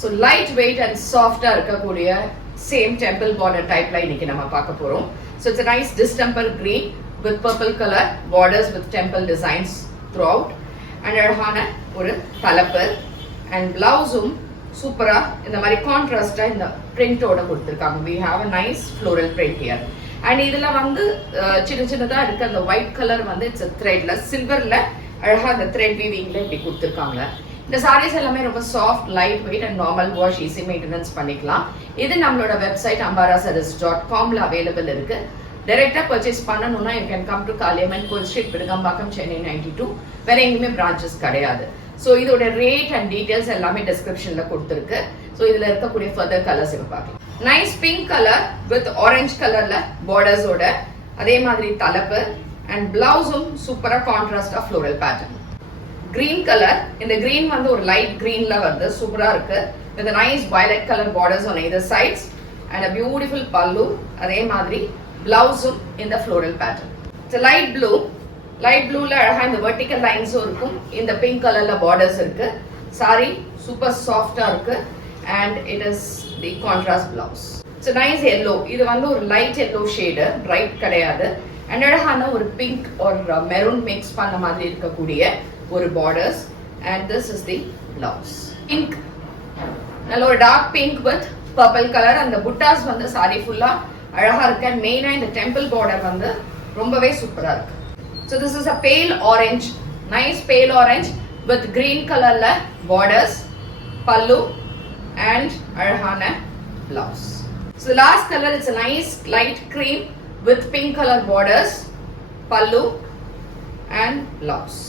So light weight and softer இருக்கக்கூடிய same temple border type ல இன்னைக்கு நம்ம பார்க்க போறோம். So it's a nice distemper green with purple color borders with temple designs throughout. And அழகான ஒரு தலைப்பு and blouse-உம் சூப்பரா இந்த மாதிரி கான்ட்ராஸ்டா இந்த பிரிண்டோட கொடுத்திருக்காங்க. We have a nice floral print here. And இதுல வந்து சின்னதா இருக்க அந்த white color வந்து it's a threadல silverல அழகா அந்த thread weavingல இப்படி கொடுத்திருக்காங்க. இந்த sarees எல்லாமே ரொம்ப soft light weight and normal wash easy maintenance பண்ணிக்கலாம். இது நம்மளோட வெப்சைட் ambarasarees.com-ல அவைலபிள் இருக்கு. டைரக்டா பர்ச்சேஸ் பண்ணனும்னா you can come to Kaliamman கோயில் ஸ்ட்ரீட் விருகம்பாக்கம் சென்னை 92. வேற எங்கேயுமே பிரான்ச்சஸ் கிடையாது. ஸோ இதோட ரேட் அண்ட் டீடைல்ஸ் எல்லாமே டிஸ்கிரிப்ஷன்ல கொடுத்துருக்கு. ஸோ இதுல இருக்கக்கூடிய ஃபர்தர் கலர்ஸ் இப்ப பார்க்கலாம். Nice pink colour with orange கலர்ல பார்டர்ஸோட அதே மாதிரி தலைப்பு அண்ட் பிளவுஸும் சூப்பரா கான்ட்ராஸ்டா ஃப்ளோரல் பேட்டர்ன். கிரீன் கலர், இந்த கிரீன் வந்து ஒரு லைட் கிரீன்ல வருது, சூப்பரா இருக்கு. With nice violet colour borders on either sides and a beautiful pallu. அதே மாதிரி பிளவுஸும் இந்த floral pattern. Its light blue, light ப்ளூல அழகா இந்த வெர்டிகல் லைன்ஸும் இருக்கும். இந்த பிங்க் கலர்ல பார்டர்ஸ் இருக்கு. சாரி சூப்பர் சாஃப்டா இருக்கு and it is the contrast blouse. It's a nice yellow. இது வந்து ஒரு லைட் yellow shade, bright கிடையாது. and அழகான ஒரு பிங்க் or மெரூன் மிக்ஸ் பண்ண மாதிரி இருக்கக்கூடிய ஒரு borders and this is the blouse. Pink, நல்ல ஒரு dark pink with purple colour. அந்த புட்டாஸ் வந்து சாரி ஃபுல்லா அழகா இருக்கு. and மெயினா இந்த டெம்பிள் பார்டர் வந்து ரொம்பவே சூப்பரா இருக்கு. so this is a pale orange, nice pale orange with green colorல borders, pallu and அழகான blouse. so the last color is a nice light cream with pink color borders, pallu and blouse.